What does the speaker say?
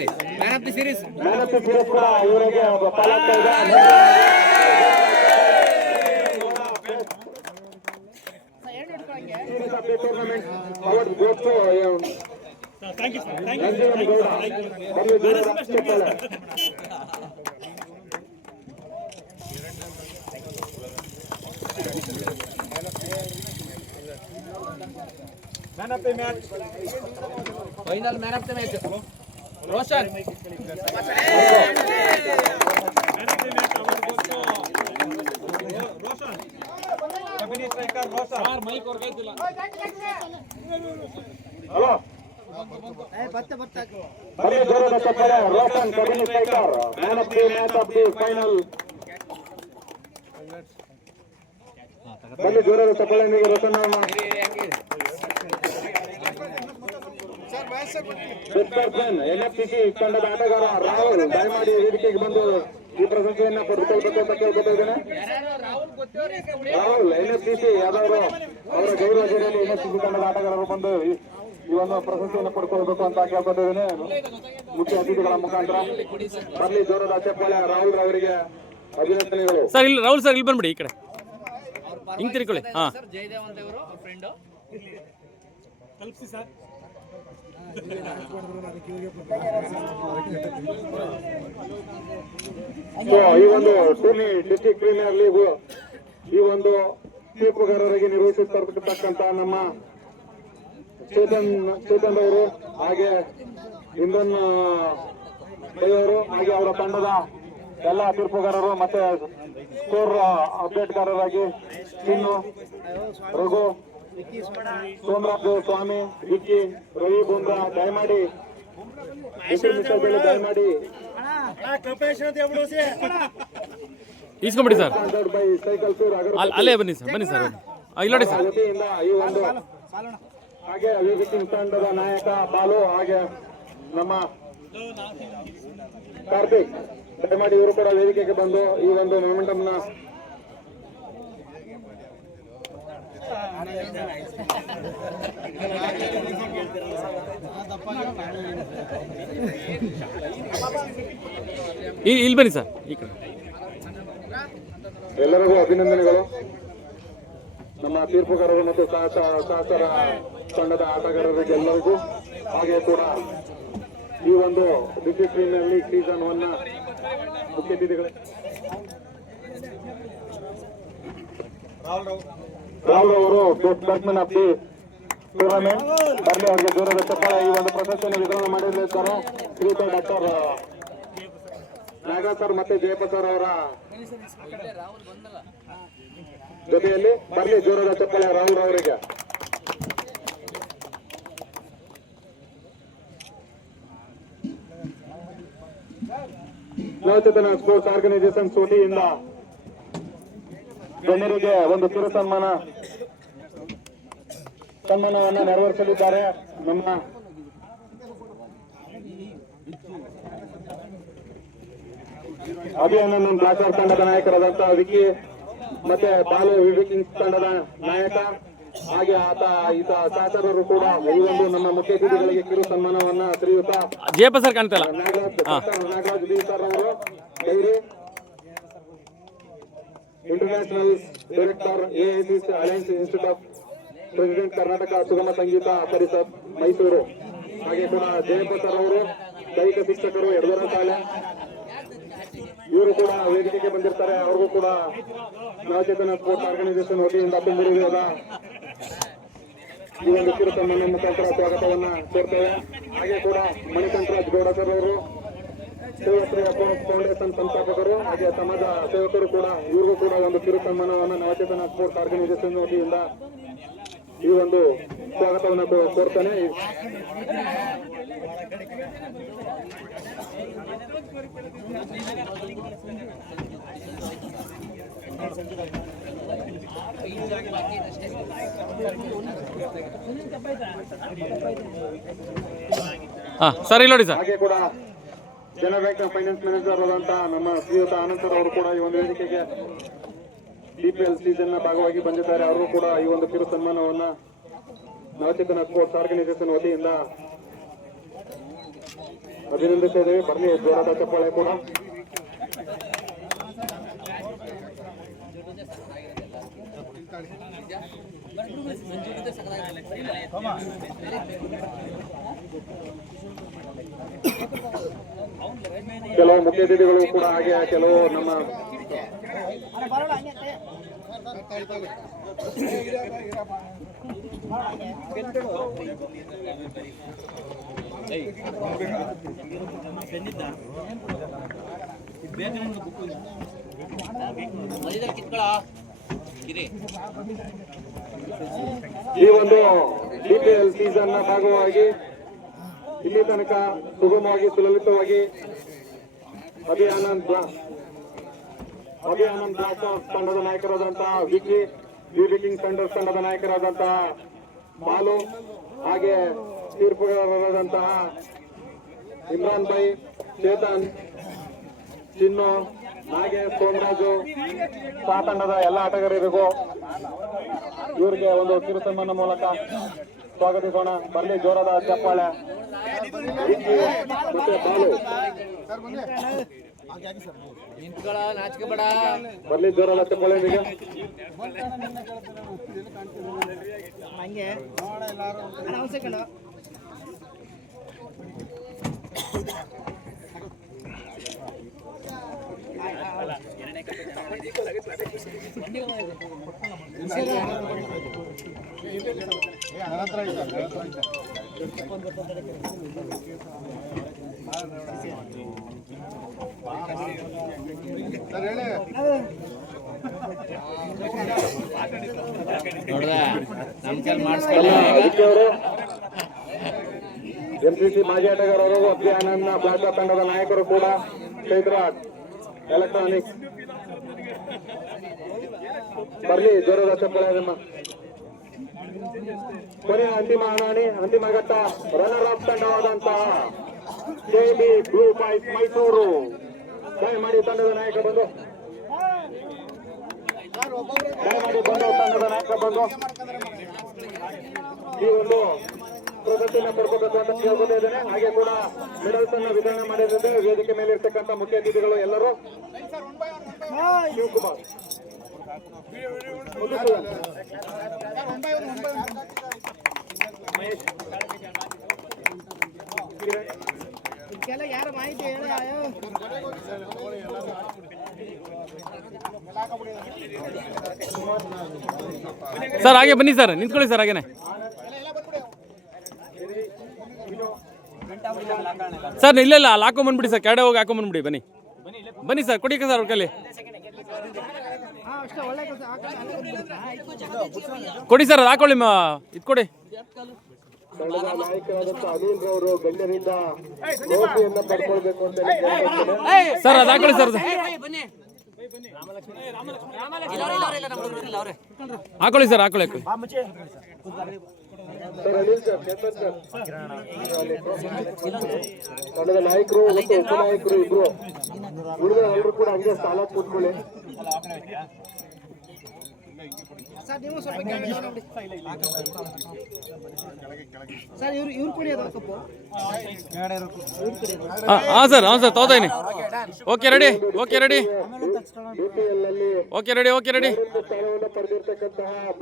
ರೀ man of the series ಕೂಡ ಇವರಿಗೆ ಪಾಲಾಗ್ತಾ ಇದೆ. ಟೂರ್ನಮೆಂಟ್ ಅವಾರ್ಡ್ ಗೋಸ್ಕರ Man of the match. Final man of the match. Roshan. Man of the match award goes to Roshan. Kabini striker Roshan. Sir, mic or gaitilla. Hello. ಬನ್ನಿ ಜೋರದ ಚಪ್ಪಾಳೆ. Roshan Kabini striker man of the match of the final. ಬನ್ನಿ ಜೋರದ ಚಪ್ಪಾಳೆ ನಿಮಗೆ ರೋಷನ್ ಅವರ NFCC ತಂಡದ ಆಟಗಾರ ರಾಹುಲ್ ದಯಮಾಡಿ ವೇದಿಕೆಗೆ ಬಂದು ಈ ಪ್ರಶಂಸೆಯನ್ನ ಪಡೆದುಕೊಳ್ಬೇಕು ಅಂತ ಕೇಳ್ಕೊತಾ ಇದ್ದೇನೆ. ರಾಹುಲ್ NFCC ಯಾದವರು ಅವರ ಗೌರವ ಜಿಲ್ಲೆಯಲ್ಲಿ NFCC ತಂಡದ ಆಟಗಾರರು ಬಂದು ಈ ಒಂದು ಪ್ರಶಂಸೆಯನ್ನು ಪಡ್ಕೊಳ್ಬೇಕು ಅಂತ ಕೇಳ್ಕೊತಾ ಇದ್ದೇನೆ. ಮುಖ್ಯ ಅತಿಥಿಗಳ ಮುಖಾಂತರ ಬರ್ಲಿ ಜೋರದ ಚಪ್ಪಾಳೆ ರಾಹುಲ್ ರವರಿಗೆ ಅಭಿನಂದನೆಗಳು. ಸರ್ ಇಲ್ಲಿ ರಾಹುಲ್ ಸರ್ ಇಲ್ಲಿ ಬಂದ್ಬಿಡಿ ಈ ಕಡೆ ಹಿಂಗ್ ತಿರ್ಕೊಳ್ಳಿ. ಹಾ ಜಯದೇವ್ ಅಂತ ಇವರು ಫ್ರೆಂಡ್ ತಲುಪಿಸಿ ಸರ್. ಈ ಒಂದು ಟೂರ್ನಿ ಡಿಸ್ಟ್ರಿಕ್ಟ್ ಪ್ರೀಮಿಯರ್ ಲೀಗ್ ಈ ಒಂದು ತೀರ್ಪುಗಾರರಿಗೆ ನಿರ್ವಹಿಸುತ್ತಿರತಕ್ಕಂತ ನಮ್ಮ ಚೇತನ್ ಅವರು ಹಾಗೆ ಇಂದನ್ ಅವರು ಹಾಗೆ ಅವರ ತಂಡದ ಎಲ್ಲ ತೀರ್ಪುಗಾರರು ಮತ್ತೆ ಸ್ಕೋರ್ ಅಪ್ಡೇಟ್ಗಾರರಾಗಿ ಚಿನ್ನು, ರಘು, ಸೋಮರಾಜ್ ಸ್ವಾಮಿ, ವಿಕ್ಕಿ, ರವಿ ಬುಂದ್ರಾ ದಯಮಾಡಿ ದಯಮಾಡಿ ಈಸ್ಕೊಂಬಿಡಿ ಸರ್. ಸೈಕಲ್ ಟೂರ್ ಅಲ್ಲೇ ಬನ್ನಿ ಸರ್, ಬನ್ನಿ ಸರ್, ಇಲ್ಲಿ ನೋಡಿ ಸರ್. ವತಿಯಿಂದ ಈ ಒಂದು ಹಾಗೆ ವಿವಿಕಿಂಗ್ ತಂಡದ ನಾಯಕ ಬಾಲು ಹಾಗೆ ನಮ್ಮ ಕಾರ್ತಿಕ್ ದಯಮಾಡಿ ಇವರು ಕೂಡ ವೇದಿಕೆಗೆ ಬಂದು ಈ ಒಂದು ಮೊಮೆಂಟಮ್ ನ ಇಲ್ಲಿ ಬನ್ನಿ ಸರ್ ಈ ಕಡೆ. ಎಲ್ಲರಿಗೂ ಅಭಿನಂದನೆಗಳು. ನಮ್ಮ ತೀರ್ಪುಗಾರರು ಮತ್ತು ಸಹಚರ ತಂಡದ ಆಟಗಾರರಿಗೆ ಎಲ್ಲರಿಗೂ ಹಾಗೆ ಕೂಡ ಈ ಒಂದು ಡಿಸ್ಟ್ರಿಕ್ಟ್ ಪ್ರೀಮಿಯರ್ ಲೀಗ್ ಸೀಸನ್ 1 ಮುಖ್ಯ ಅತಿಥಿಗಳೇ ರಾಹುಲ್ ಅವರು ಬ್ಯಾಟ್ಸ್ಮನ್ ಆಫ್ ದಿ ಟೂರ್ನಮೆಂಟ್ ಬರ್ಲಿ ಅವರಿಗೆ ಜೋರದ ಚಪ್ಪಾಳೆ. ಈ ಒಂದು ಪ್ರಶಸ್ತಿಯನ್ನು ವಿತರಣೆ ಮಾಡಿರಲಿದ್ದಾರೆ ಶ್ರೀಯುತ ಡಾಕ್ಟರ್ ನಾಗರಾಜ್ ಸರ್ ಮತ್ತೆ ಜಯಪ್ಪ ಸರ್ ಅವರ ಜೊತೆಯಲ್ಲಿ ಬರ್ಲಿ ಜೋರದ ಚಪ್ಪಾಳೆ ರಾಹುಲ್ ಅವರಿಗೆ. ನವಚೇತನ ಸ್ಪೋರ್ಟ್ಸ್ ಆರ್ಗನೈಸೇಷನ್ ವತಿಯಿಂದ ಗಣ್ಯರಿಗೆ ಒಂದು ಕಿರು ಸನ್ಮಾನವನ್ನು ನೆರವೇರಿಸಲಿದ್ದಾರೆ. ನಮ್ಮ ಅಭಿನಂದನ್ ಬ್ಲಾಸ್ಟರ್ ತಂಡದ ನಾಯಕರಾದಂತಹ ವಿಕ್ಕಿ ಮತ್ತೆ ಬಾಲು ವಿವಿಕಿಂಗ್ಸ್ ತಂಡದ ನಾಯಕ ಹಾಗೆ ಈತ ಸಹಚರರು ಕೂಡ ಈ ಒಂದು ನಮ್ಮ ಮುಖ್ಯ ಅತಿಥಿಗಳಿಗೆ ಕಿರು ಸನ್ಮಾನವನ್ನ ಶ್ರೀಯುತ ಜಯಪ್ಪ ಸರ್ ಕಾಣ್ತಲ್ಲ ನಾಗರಾಜ್ ಬಿ ಸರ್ ಅವರು dairy international director AIC alliance institute of president Karnataka Sugama Sangeetha ಪರಿಷತ್ ಮೈಸೂರು ಹಾಗೆ ಕೂಡ ಜಯಪ್ಪ ಸರ್ ಅವರು ದೈಹಿಕ ಶಿಕ್ಷಕರು ಯಡದರ ಶಾಲೆ ಇವರು ಕೂಡ ವೇದಿಕೆಗೆ ಬಂದಿರ್ತಾರೆ. ಅವ್ರಿಗೂ ಕೂಡ ನವಚೇತನ ಸ್ಪೋರ್ಟ್ಸ್ ಆರ್ಗನೈಸೇಷನ್ ವತಿಯಿಂದ ತುಂಬಿರುವುದ ಈ ಒಂದು ಕಿರು ಸನ್ಮಾನ ಮುಖಾಂತರ ಸ್ವಾಗತವನ್ನ ಕೋರ್ತೇವೆ. ಹಾಗೆ ಕೂಡ ಮಣಿಕಂಠರಾಜ್ ಗೌಡ ಸರ್ ಅವರು ಸೇವಶ್ರೀ ಫೌಂಡೇಶನ್ ಸಂಸ್ಥಾಪಕರು ಹಾಗೆ ಸಮಾಜ ಸೇವಕರು ಕೂಡ ಇವ್ರಿಗೂ ಕೂಡ ಒಂದು ಕಿರು ಸನ್ಮಾನವನ್ನು ನವಚೇತನ ಸ್ಪೋರ್ಟ್ಸ್ ಆರ್ಗನೈಸೇಷನ್ ವತಿಯಿಂದ ಈ ಒಂದು ಸ್ವಾಗತವನ್ನು ಕೋರ್ತೇನೆ. ಸರ್ ಇಲ್ಲಿ ನೋಡಿ ಸರ್. ಹಾಗೆ ಕೂಡ ಜನರಲ್ ಬ್ಯಾಂಕ್ ಫೈನಾನ್ಸ್ ಮ್ಯಾನೇಜರ್ ಆದಂತಹ ನಮ್ಮ ಶ್ರೀಯುತ ಆನಂದ್ ಸರ್ ಅವರು ಕೂಡ ಈ ಒಂದು ವೇದಿಕೆಗೆ DPL ಸೀಸನ್ ನ ಭಾಗವಾಗಿ ಬಂದಿದ್ದಾರೆ. ಅವರು ಕೂಡ ಈ ಒಂದು ಕಿರು ಸನ್ಮಾನವನ್ನ ನವಚೇತನ ಸ್ಪೋರ್ಟ್ಸ್ ಆರ್ಗನೈಸೇಷನ್ ವತಿಯಿಂದ ಅಭಿನಂದಿಸಿದ್ದೇವೆ. ಬನ್ನಿ ಜೋರಾದ ಚಪ್ಪಾಳೆ ಕೂಡ. ಕೆಲವು ಮುಖ್ಯ ಅತಿಥಿಗಳು ಕೂಡ ಹಾಗೆ ಕೆಲವು ನಮ್ಮ ಈ ಒಂದು DPL ಸೀಸನ್ ನ ಭಾಗವಾಗಿ ಇಲ್ಲಿ ತನಕ ಸುಗಮವಾಗಿ ಸುಲಲಿತವಾಗಿ ಅಭಿಯಾನಂದ್ ಬ್ಲಾಸ್ಟರ್ಸ್ ತಂಡದ ನಾಯಕರಾದಂತಹ ವಿಕಿ, ಕಿಂಗ್ ಸೆಂಡರ್ಸ್ ತಂಡದ ನಾಯಕರಾದಂತಹ ಬಾಲು, ಹಾಗೆ ತೀರ್ಪುಗಾರರಾದಂತಹ ಇಮ್ರಾನ್ ಬೈ, ಚೇತನ್, ಚಿನ್ನು, ನಾಗೇಶ್, ಸೋಮರಾಜು, ತಂಡದ ಎಲ್ಲ ಆಟಗಾರರಿಗೂ ಇವರಿಗೆ ಒಂದು ಕಿರು ಸನ್ಮಾನ ಮೂಲಕ ಸ್ವಾಗತಿಸೋಣ. ಬರಲಿ ಜೋರಾದ ಚಪ್ಪಾಳೆ. ಮತ್ತೆ ಬಾಲು ನಾಚಿಕೆ ಬೇಡ. ಬರ್ಲಿ ಜೋರಾದ ಚಪ್ಪಾಳೆ. ಈಗ ನೋಡ್ದ ನಮ್ ಕೈಲಿ ಮಾಡಿಸ್ಕೊಳ್ಳಿ. MCC ಮಾಜಿ ಆಟಗಾರರು, ಅಭಿಯಾನಂದ ಬ್ಲಾಸ್ಟರ್ ತಂಡದ ನಾಯಕರು ಕೂಡ, ಚೈತ್ರ ಎಲೆಕ್ಟ್ರಾನಿಕ್ಸ್. ಬರ್ಲಿ ಜೋರದ ಚಪ್ಪಾಳೆ. ನಮ್ಮ ಕೊನೆಯ ಅಂತಿಮ ಹಣಾಣಿ, ಅಂತಿಮ ಘಟ್ಟ ರನ್ನರ್ ಅಪ್ ತಂಡವಾದಂತಹ JB ಬ್ಲೂ ಬಾಯ್ಸ್ ಮೈಸೂರು. ದಯಮಾಡಿ ತಂಡದ ನಾಯಕ ಬಂದು, ತಂಡದ ನಾಯಕ ಬಂದು ಈ ಒಂದು ಪ್ರಶಸ್ತಿಯನ್ನು ಪಡ್ಕೋಬೇಕು ಅಂತ ಕೇಳ್ಕೊತಾ ಇದ್ದೇನೆ. ಹಾಗೆ ಕೂಡ ಮೆಡಲ್ಸ್ ಅನ್ನು ವಿತರಣೆ ಮಾಡಿದ್ರೆ ವೇದಿಕೆ ಮೇಲೆ ಇರ್ತಕ್ಕಂಥ ಮುಖ್ಯ ಅತಿಥಿಗಳು ಎಲ್ಲರೂ. ಶಿವಕುಮಾರ್ ಯಾರ ಮಾಹಿತಿ ಹೇಳ. ಸರ್ ಹಾಗೆ ಬನ್ನಿ ಸರ್, ನಿಂತ್ಕೊಳ್ಳಿ ಸರ್ ಹಾಗೇನೆ. ಸರ್ ಇಲ್ಲ ಇಲ್ಲ, ಅಲ್ಲಿ ಹಾಕೊಂಬಂದ್ಬಿಡಿ ಸರ್, ಕೆಳಗಡೆ ಹೋಗಿ ಹಾಕೊಂಬಂದ್ಬಿಡಿ. ಬನ್ನಿ ಬನ್ನಿ ಸರ್, ಕೊಡಿ ಸರ್ ಅವ್ರ ಕೈಲಿ ಕೊಡಿ ಸರ್, ಅದು ಹಾಕೊಳ್ಳಿ. ಇದು ಕೊಡಿ. ತಂಡದ ನಾಯಕರಾದಂತಹ ಅನಿಲ್ ರವರು ಗಣ್ಯರಿಂದ ಟ್ರೋಫಿಯನ್ನು ಪಡ್ಕೊಳ್ಬೇಕು ಅಂತ ಸರ್, ಅದು ಹಾಕೊಳ್ಳಿ ಸರ್, ಹಾಕೊಳ್ಳಿ ಸರ್, ಹಾಕೊಳ್ಳಿ. Sir Anil sir, Chetan sir, ತಂಡದ ನಾಯಕರು ಮತ್ತು ಉಪನಾಯಕರು ಇಬ್ರು ಉಳಿದ ಎಲ್ಲರೂ ಕೂಡ ಹಂಗೆ ಸಾಲ ಕೂತ್ಕೊಳ್ಳಿ. ಸರ್ ನೀವು ಸ್ವಲ್ಪ ಸರ್ ಇವ್ರು ಕುಡಿಯೋದು ಕಪ್ಪು. ಹಾಂ ಸರ್, ಹಾಂ ಸರ್, ತಗೋತಾ ಇದೀನಿ. Okay ready, okay ready, DPL ನಲ್ಲಿ ಓಕೆ ರೆಡಿ, ಓಕೆ ರೆಡಿ. ಸ್ಥಾನವನ್ನು ಪಡೆದಿರ್ತಕ್ಕಂತಹ